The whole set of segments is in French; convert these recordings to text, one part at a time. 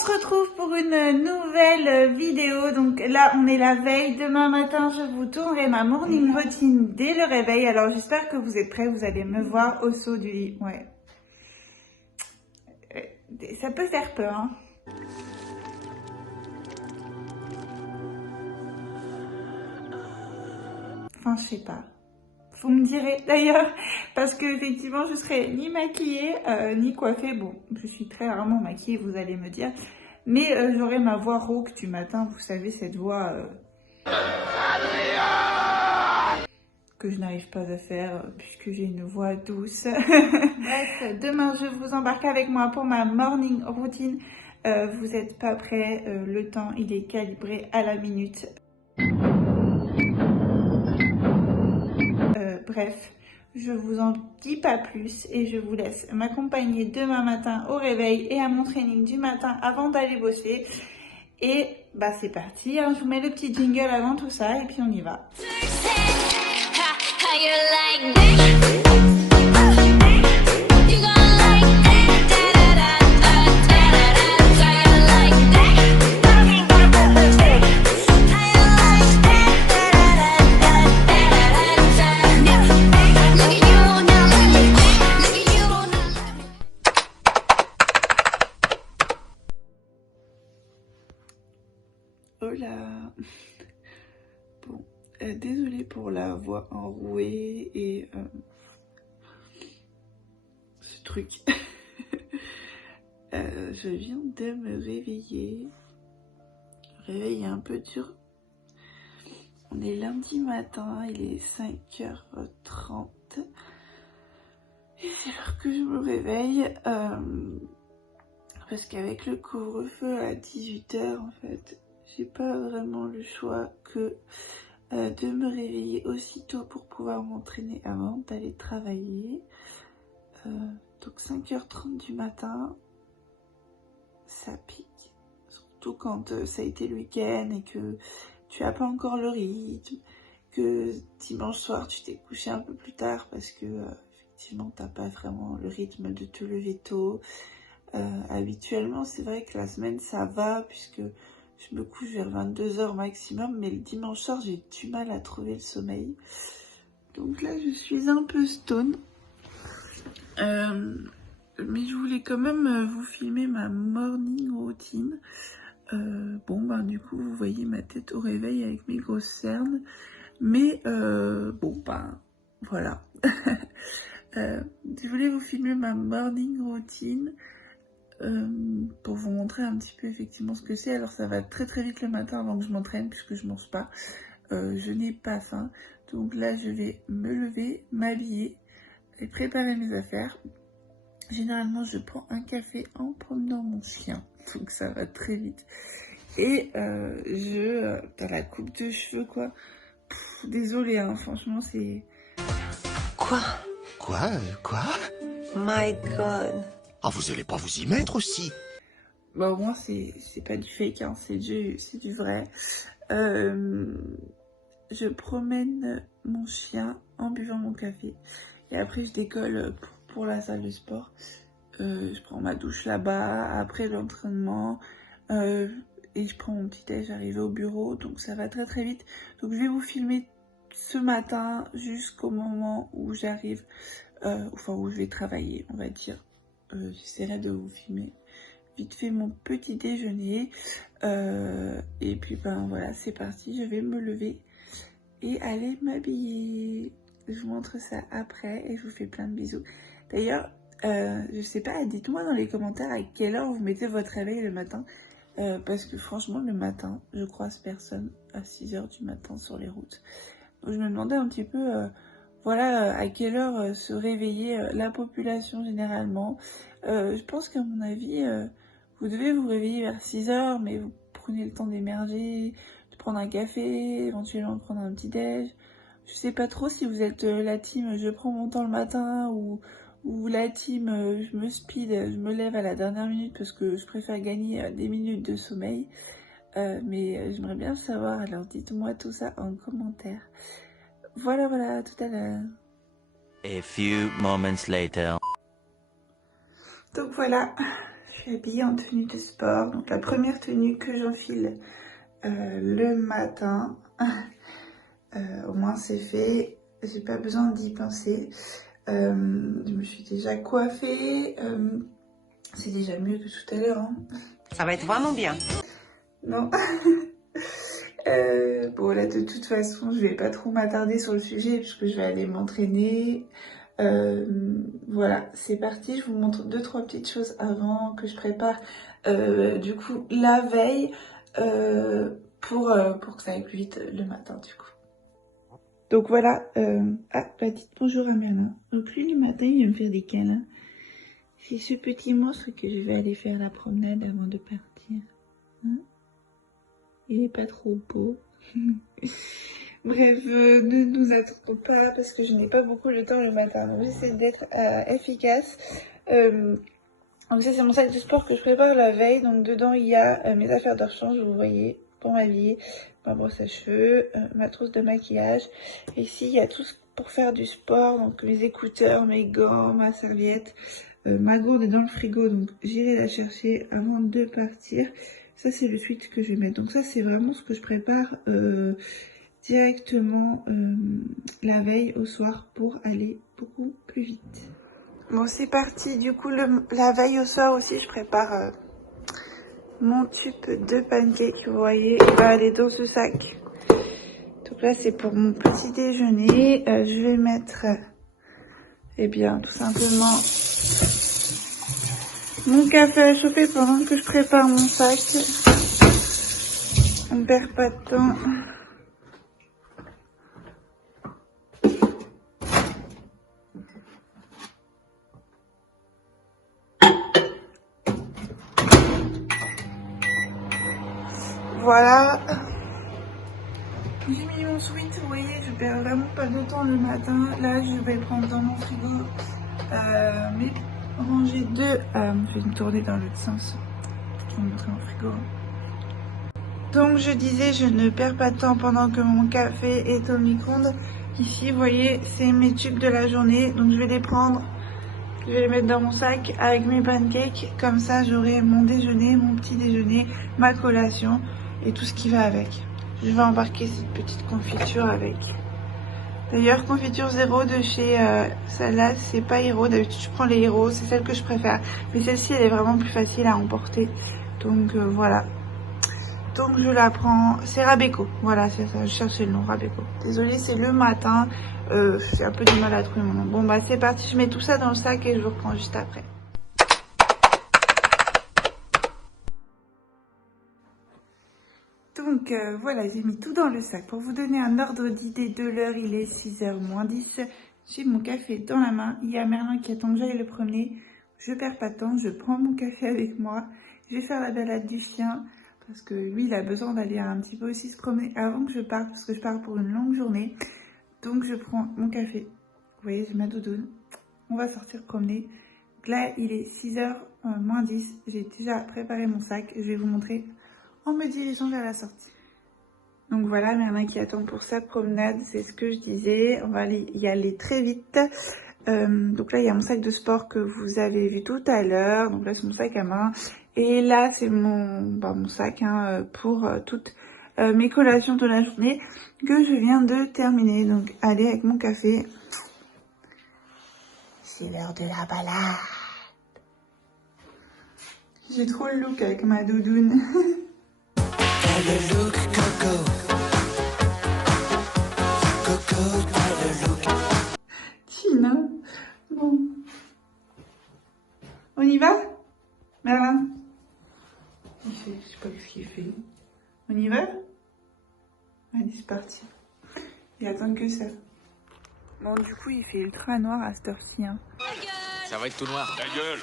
se retrouve pour une nouvelle vidéo. Donc là, on est la veille. Demain matin, je vous tournerai ma morning routine dès le réveil. Alors j'espère que vous êtes prêts. Vous allez me voir au saut du lit. Ouais. Ça peut faire peur, hein. Enfin, je sais pas. Vous me direz d'ailleurs, parce que effectivement, je serai ni maquillée, ni coiffée. Bon, je suis très rarement maquillée, vous allez me dire. Mais j'aurai ma voix rauque du matin, vous savez, cette voix que je n'arrive pas à faire puisque j'ai une voix douce. Bref, demain, je vous embarque avec moi pour ma morning routine. Vous n'êtes pas prêts, le temps, il est calibré à la minute. Bref, je vous en dis pas plus et je vous laisse m'accompagner demain matin au réveil et à mon training du matin avant d'aller bosser. Et bah c'est parti, hein, je vous mets le petit jingle avant tout ça et puis on y va. Oh là. Bon, désolée pour la voix enrouée et ce truc. Je viens de me réveiller. Réveil un peu dur. On est lundi matin, il est 5h30. Et c'est l'heure que je me réveille. Parce qu'avec le couvre-feu à 18h, en fait, j'ai pas vraiment le choix que de me réveiller aussitôt pour pouvoir m'entraîner avant d'aller travailler. Donc 5h30 du matin, ça pique. Surtout quand ça a été le week-end et que tu as pas encore le rythme, que dimanche soir tu t'es couché un peu plus tard parce que effectivement t'as pas vraiment le rythme de te lever tôt. Habituellement c'est vrai que la semaine ça va puisque je me couche vers 22h maximum, mais le dimanche soir j'ai du mal à trouver le sommeil. Donc là je suis un peu stone. Mais je voulais quand même vous filmer ma morning routine. Bon ben du coup vous voyez ma tête au réveil avec mes grosses cernes. Mais bon ben voilà. Je voulais vous filmer ma morning routine. Pour vous montrer un petit peu effectivement ce que c'est. Alors ça va très très vite le matin avant que je m'entraîne puisque je mange pas. Je n'ai pas faim. Donc là je vais me lever, m'habiller et préparer mes affaires. Généralement je prends un café en promenant mon chien. Donc ça va très vite. Et dans la coupe de cheveux quoi. Désolée hein, franchement c'est... Quoi? Quoi? My God. Ah, vous allez pas vous y mettre aussi? Bah au moins c'est pas du fake, hein, c'est du vrai. Je promène mon chien en buvant mon café. Et après je décolle pour la salle de sport. Je prends ma douche là-bas, après l'entraînement. Et je prends mon petit déj, j'arrive au bureau. Donc ça va très très vite. Donc je vais vous filmer ce matin jusqu'au moment où j'arrive. Enfin où je vais travailler, on va dire. J'essaierai de vous filmer vite fait mon petit déjeuner. Et puis ben voilà, c'est parti, je vais me lever et aller m'habiller. Je vous montre ça après et je vous fais plein de bisous. D'ailleurs, je sais pas, dites-moi dans les commentaires à quelle heure vous mettez votre réveil le matin. Parce que franchement, le matin, je croise personne à 6h du matin sur les routes. Donc je me demandais un petit peu... voilà à quelle heure se réveiller la population généralement. Je pense qu'à mon avis, vous devez vous réveiller vers 6h, mais vous prenez le temps d'émerger, de prendre un café, éventuellement de prendre un petit déj. Je sais pas trop si vous êtes la team je prends mon temps le matin ou la team je me speed, je me lève à la dernière minute parce que je préfère gagner des minutes de sommeil. Mais j'aimerais bien le savoir, alors dites-moi tout ça en commentaire. Voilà, à tout à l'heure. A few moments later. Donc voilà, je suis habillée en tenue de sport. Donc la première tenue que j'enfile le matin. Au moins c'est fait. J'ai pas besoin d'y penser. Je me suis déjà coiffée. C'est déjà mieux que tout à l'heure. Hein. Ça va être vraiment bien. Non. Bon là de toute façon je vais pas trop m'attarder sur le sujet puisque je vais aller m'entraîner. Voilà, c'est parti, je vous montre 2-3 petites choses avant que je prépare du coup la veille pour que ça aille plus vite le matin du coup. Donc voilà, bah dites bonjour à Merlin. Donc lui le matin il va me faire des câlins. C'est ce petit monstre que je vais aller faire la promenade avant de partir. Hein, il est pas trop beau. Bref, ne nous attendons pas parce que je n'ai pas beaucoup le temps le matin. Donc j'essaie d'être efficace. Donc ça c'est mon sac de sport que je prépare la veille. Donc dedans il y a mes affaires de rechange, vous voyez, pour m'habiller, ma brosse à cheveux, ma trousse de maquillage. Et ici il y a tout pour faire du sport, donc mes écouteurs, mes gants, ma serviette. Ma gourde est dans le frigo, donc j'irai la chercher avant de partir. Ça c'est le switch que je vais mettre. Donc ça c'est vraiment ce que je prépare directement la veille au soir pour aller beaucoup plus vite. Bon c'est parti, du coup la veille au soir aussi je prépare mon tube de pancakes, vous voyez, il va aller dans ce sac. Donc là c'est pour mon petit déjeuner, je vais mettre eh bien tout simplement mon café à chauffer pendant que je prépare mon sac. On perd pas de temps. Voilà. J'ai mis mon sweat, vous voyez, je perds vraiment pas de temps le matin. Là, je vais prendre dans mon frigo mes rangées de... je vais me tourner dans l'autre sens. Je vais vous montrer mon frigo. Donc, je disais, je ne perds pas de temps pendant que mon café est au micro-ondes. Ici, vous voyez, c'est mes tubes de la journée. Donc, je vais les prendre. Je vais les mettre dans mon sac avec mes pancakes. Comme ça, j'aurai mon déjeuner, mon petit déjeuner, ma collation et tout ce qui va avec. Je vais embarquer cette petite confiture avec. D'ailleurs, confiture zéro de chez celle-là, c'est pas Hero. D'habitude, je prends les Hero, c'est celle que je préfère. Mais celle-ci, elle est vraiment plus facile à emporter. Donc voilà. Donc je la prends. C'est Rabeco. Voilà, c'est ça. Je cherchais le nom, Rabeco. Désolée, c'est le matin. J'ai un peu du mal à trouver mon nom. Bon, bah c'est parti. Je mets tout ça dans le sac et je vous reprends juste après. Donc voilà, j'ai mis tout dans le sac. Pour vous donner un ordre d'idée de l'heure, il est 6h moins 10. J'ai mon café dans la main. Il y a Merlin qui attend que j'aille le promener. Je perds pas de temps, je prends mon café avec moi. Je vais faire la balade du chien parce que lui, il a besoin d'aller un petit peu aussi se promener avant que je parte parce que je pars pour une longue journée. Donc je prends mon café. Vous voyez, j'ai ma doudoune. On va sortir promener. Donc là, il est 6h moins 10. J'ai déjà préparé mon sac. Je vais vous montrer en me dirigeant vers la sortie. Donc voilà, Merlin qui attend pour sa promenade, c'est ce que je disais. On va y aller très vite. Donc là, il y a mon sac de sport que vous avez vu tout à l'heure. Donc là, c'est mon sac à main. Et là, c'est mon sac pour toutes mes collations de la journée que je viens de terminer. Donc, allez avec mon café. C'est l'heure de la balade. J'ai trop le look avec ma doudoune. T'as le look Coco. Coco, t'as le look. Tina. Bon. On y va, Merlin? Je sais pas ce qu'il fait. On y va? Allez, c'est parti. Il attend que ça. Bon, du coup, il fait ultra noir à cette heure-ci. Hein. Ça va être tout noir. Ta gueule.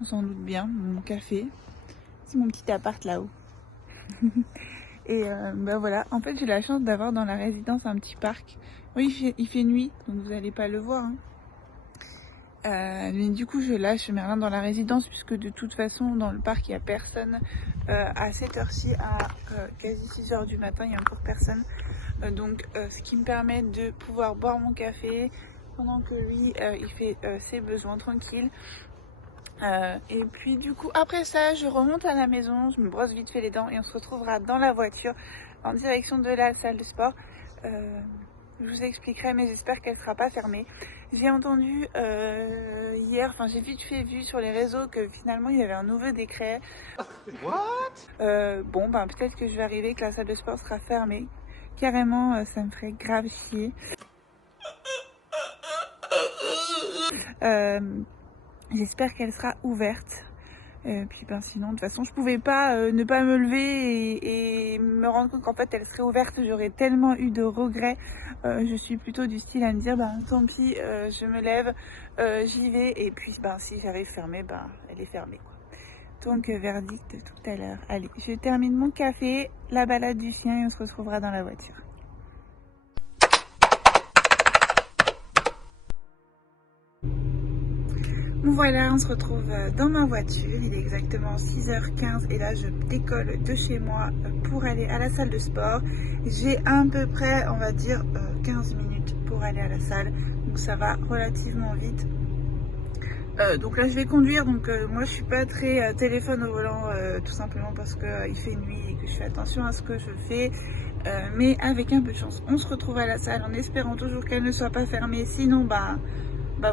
On s'en doute bien. Mon café. C'est mon petit appart là-haut. Et bah voilà. En fait, j'ai la chance d'avoir dans la résidence un petit parc. Oui, il fait nuit, donc vous n'allez pas le voir. Hein. Mais du coup, je lâche Merlin dans la résidence puisque de toute façon, dans le parc, il n'y a personne. À cette heure-ci, à quasi 6h du matin, il n'y a encore personne. Donc, ce qui me permet de pouvoir boire mon café pendant que lui, il fait ses besoins tranquilles. Et puis du coup après ça je remonte à la maison, je me brosse vite fait les dents et on se retrouvera dans la voiture en direction de la salle de sport. Je vous expliquerai, mais j'espère qu'elle sera pas fermée. J'ai entendu hier, enfin j'ai vite fait vu sur les réseaux que finalement il y avait un nouveau décret. What? Bon ben peut-être que je vais arriver, que la salle de sport sera fermée. Carrément ça me ferait grave chier. J'espère qu'elle sera ouverte. Puis ben sinon de toute façon je pouvais pas ne pas me lever et me rendre compte qu'en fait elle serait ouverte, j'aurais tellement eu de regrets. Je suis plutôt du style à me dire ben tant pis, je me lève, j'y vais, et puis ben si j'arrive fermée, ben elle est fermée quoi. Donc verdict tout à l'heure. Allez, je termine mon café, la balade du chien et on se retrouvera dans la voiture. Voilà, on se retrouve dans ma voiture, il est exactement 6h15 et là je décolle de chez moi pour aller à la salle de sport. J'ai à peu près, on va dire, 15 minutes pour aller à la salle, donc ça va relativement vite. Donc là je vais conduire, donc moi je suis pas très téléphone au volant, tout simplement parce qu'il fait nuit et que je fais attention à ce que je fais. Mais avec un peu de chance, on se retrouve à la salle en espérant toujours qu'elle ne soit pas fermée, sinon bah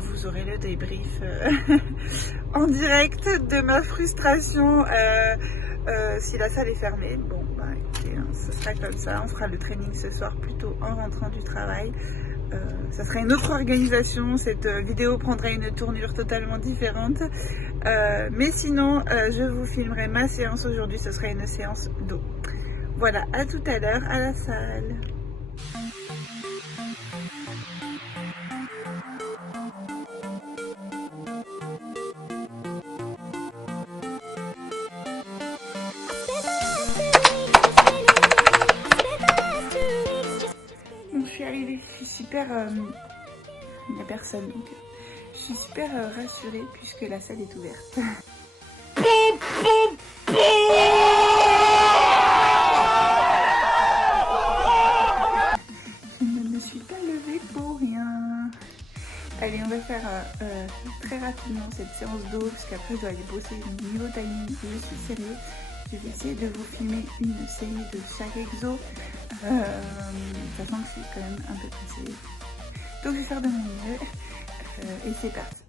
vous aurez le débrief en direct de ma frustration si la salle est fermée. Bon, bah écoutez, hein, ce sera comme ça. On fera le training ce soir plutôt en rentrant du travail. Ça sera une autre organisation. Cette vidéo prendra une tournure totalement différente. Mais sinon, je vous filmerai ma séance aujourd'hui. Ce sera une séance d'eau. Voilà, à tout à l'heure à la salle. Je suis super, il n'y a personne, donc je suis super rassurée puisque la salle est ouverte. Je ne me suis pas levée pour rien. Allez, on va faire très rapidement cette séance d'eau puisqu'après je dois aller bosser. Niveau timing, je suis sérieux. Je vais essayer de vous filmer une série de chaque exo, sachant que je suis quand même un peu pressée. Donc je vais faire de mon mieux et c'est parti.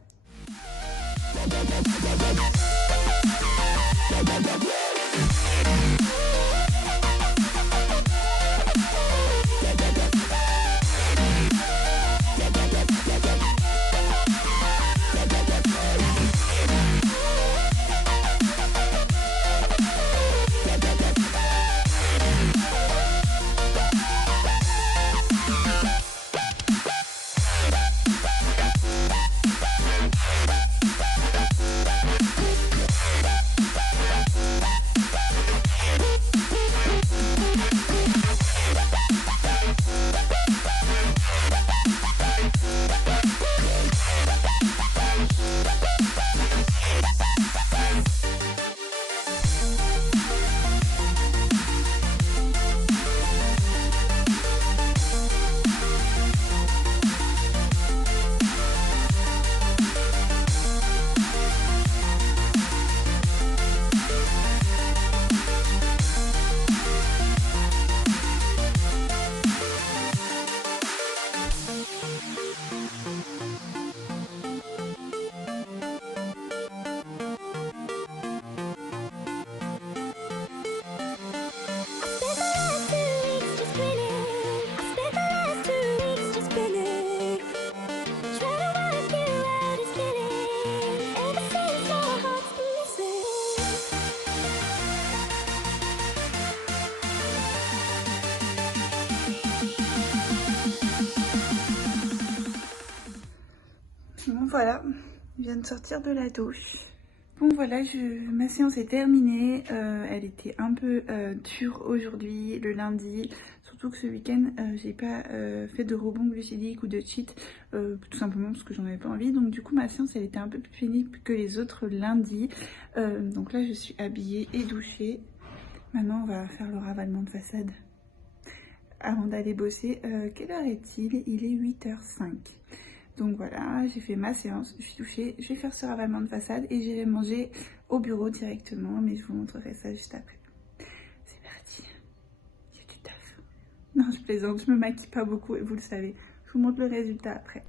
Bon voilà, je viens de sortir de la douche. Bon voilà, ma séance est terminée. Elle était un peu dure aujourd'hui, le lundi. Surtout que ce week-end, j'ai pas fait de rebond glucidique ou de cheat, tout simplement parce que j'en avais pas envie. Donc du coup, ma séance, elle était un peu plus pénible que les autres lundis. Donc là, je suis habillée et douchée. Maintenant, on va faire le ravalement de façade avant d'aller bosser. Quelle heure est-il? Il est 8h05. Donc voilà, j'ai fait ma séance, je suis douchée, je vais faire ce ravalement de façade et j'irai manger au bureau directement, mais je vous montrerai ça juste après. C'est parti, j'ai du taf. Non, je plaisante, je me maquille pas beaucoup et vous le savez. Je vous montre le résultat après.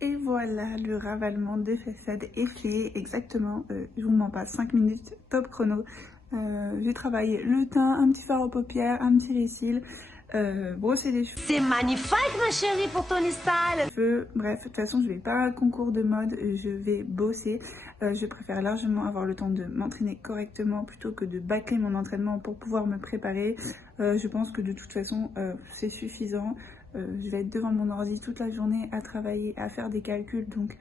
Et voilà, le ravalement de façade est fait, exactement, je vous mens pas, 5 minutes, top chrono. J'ai travaillé le teint, un petit fard aux paupières, un petit ricil, brosser les cheveux. C'est magnifique, ma chérie, pour ton style. Bref, de toute façon, je vais pas à un concours de mode, je vais bosser. Je préfère largement avoir le temps de m'entraîner correctement plutôt que de bâcler mon entraînement pour pouvoir me préparer. Je pense que de toute façon, c'est suffisant. Je vais être devant mon ordi toute la journée à travailler, à faire des calculs. Donc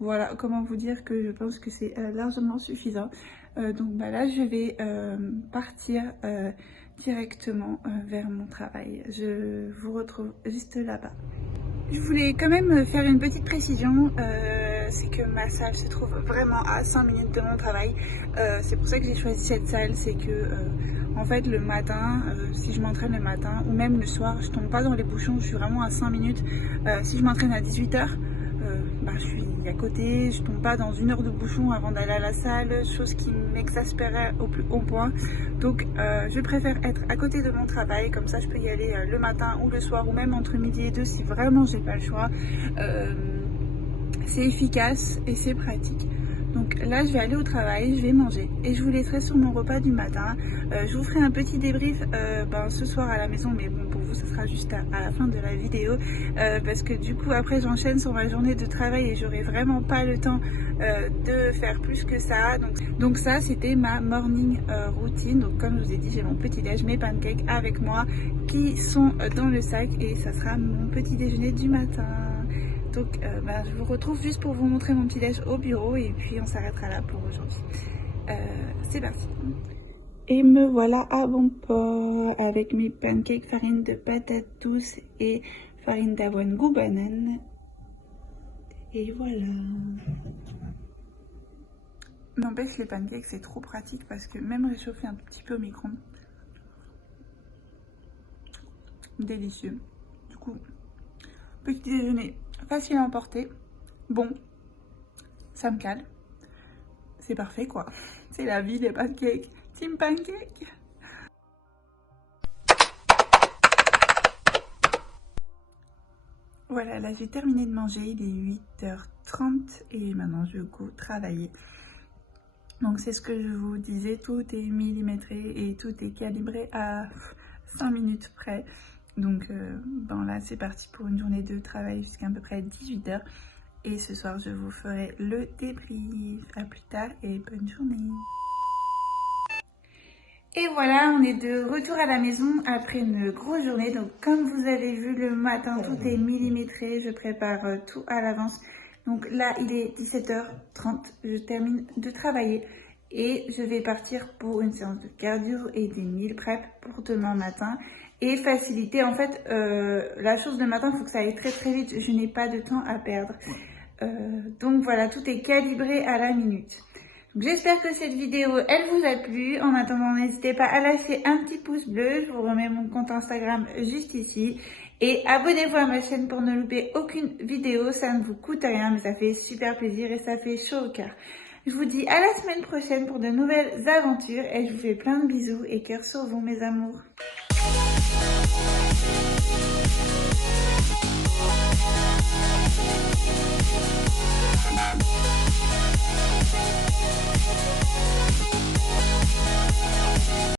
voilà, comment vous dire que je pense que c'est largement suffisant. Donc bah, là, je vais partir directement vers mon travail. Je vous retrouve juste là-bas. Je voulais quand même faire une petite précision, c'est que ma salle se trouve vraiment à 5 minutes de mon travail. C'est pour ça que j'ai choisi cette salle, c'est que en fait le matin, si je m'entraîne le matin ou même le soir, je tombe pas dans les bouchons, je suis vraiment à 5 minutes. Si je m'entraîne à 18 h, bah, je suis à côté, je tombe pas dans 1 heure de bouchon avant d'aller à la salle, chose qui m'exaspérait au plus haut point. Donc je préfère être à côté de mon travail, comme ça je peux y aller le matin ou le soir ou même entre midi et 2 si vraiment j'ai pas le choix. C'est efficace et c'est pratique. Donc là je vais aller au travail, je vais manger et je vous laisserai sur mon repas du matin. Je vous ferai un petit débrief ce soir à la maison, mais bon, pour vous ce sera juste à la fin de la vidéo, parce que du coup après j'enchaîne sur ma journée de travail et j'aurai vraiment pas le temps de faire plus que ça. Donc ça c'était ma morning routine. Donc comme je vous ai dit, j'ai mon petit déj, mes pancakes avec moi qui sont dans le sac et ça sera mon petit déjeuner du matin. Donc je vous retrouve juste pour vous montrer mon petit déj au bureau et puis on s'arrêtera là pour aujourd'hui. C'est parti. Et me voilà à bon port avec mes pancakes farine de patates douces et farine d'avoine goût banane. Et voilà. N'empêche, les pancakes c'est trop pratique parce que même réchauffer un petit peu au micro-ondes, délicieux. Du coup, petit déjeuner facile à emporter, bon, ça me cale, c'est parfait quoi, c'est la vie des pancakes, team pancake. Voilà, là j'ai terminé de manger, il est 8h30 et maintenant je go travailler. Donc c'est ce que je vous disais, tout est millimétré et tout est calibré à 5 minutes près. Donc là c'est parti pour une journée de travail jusqu'à peu près 18 h. Et ce soir je vous ferai le débrief. À plus tard et bonne journée. Et voilà, on est de retour à la maison après une grosse journée. Donc comme vous avez vu le matin, tout est millimétré. Je prépare tout à l'avance. Donc là il est 17h30, je termine de travailler. Et je vais partir pour une séance de cardio et des meal prep pour demain matin. Et faciliter, en fait, la chose de matin, il faut que ça aille très très vite. Je n'ai pas de temps à perdre. Donc voilà, tout est calibré à la minute. J'espère que cette vidéo, elle vous a plu. En attendant, n'hésitez pas à lâcher un petit pouce bleu. Je vous remets mon compte Instagram juste ici. Et abonnez-vous à ma chaîne pour ne louper aucune vidéo. Ça ne vous coûte rien, mais ça fait super plaisir et ça fait chaud au cœur. Je vous dis à la semaine prochaine pour de nouvelles aventures et je vous fais plein de bisous et cœur sur vous mes amours.